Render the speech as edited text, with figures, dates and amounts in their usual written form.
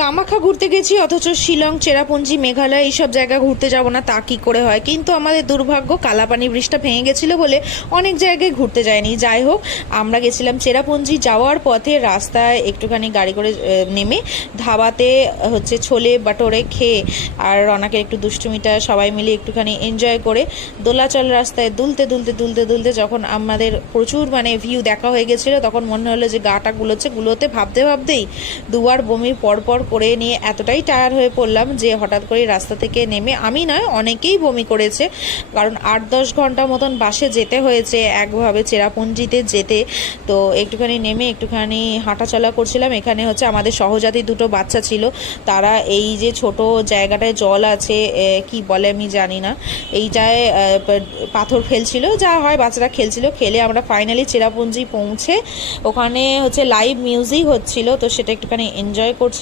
কামাখ্যা ঘুরতে গেছি, অথচ শিলং, চেরাপুঞ্জি, মেঘালয় এইসব জায়গা ঘুরতে যাব না, তা কি করে হয়? কিন্তু আমাদের দুর্ভাগ্য, কালাপানি ব্রিজটা ভেঙে গেছিলো বলে অনেক জায়গায় ঘুরতে যায়নি। যাই হোক, আমরা গেছিলাম চেরাপুঞ্জি। যাওয়ার পথে রাস্তায় একটুখানি গাড়ি করে নেমে ধাবাতে হচ্ছে ছোলে বাটোরে খেয়ে আর রনাকে একটু দুষ্টুমিটা সবাই মিলে একটুখানি এনজয় করে দোলাচল রাস্তায় দুলতে দুলতে দুলতে দুলতে যখন আমাদের প্রচুর ভিউ দেখা হয়ে গেছিলো, তখন মনে হলো যে গাটা গুলোতে ভাবতে ভাবতেই দুবার বমির পরপর করে নিয়ে এতটাই টায়ার হয়ে পড়লাম যে হঠাৎ করে রাস্তা থেকে নেমে, আমি নয় অনেকেই বমি করেছে, কারণ 8-10 ঘন্টা মতন বাসে যেতে হয়েছে একভাবে চেরাপুঞ্জিতে যেতে। তো একটুখানি নেমে একটুখানি হাঁটাচলা করছিলাম। এখানে হচ্ছে আমাদের সহজাতি দুটো বাচ্চা ছিল, তারা এই যে ছোট জায়গাটায় জল আছে, কি বলে আমি জানি না, এইটায় পাথর ফেলছিল, যা হয় বাচ্চারা খেলছিল। খেলে আমরা ফাইনালি চেরাপুঞ্জি পৌঁছে ওখানে হচ্ছে লাইভ মিউজিক হচ্ছিল, তো সেটা একটুখানি এনজয় করছি।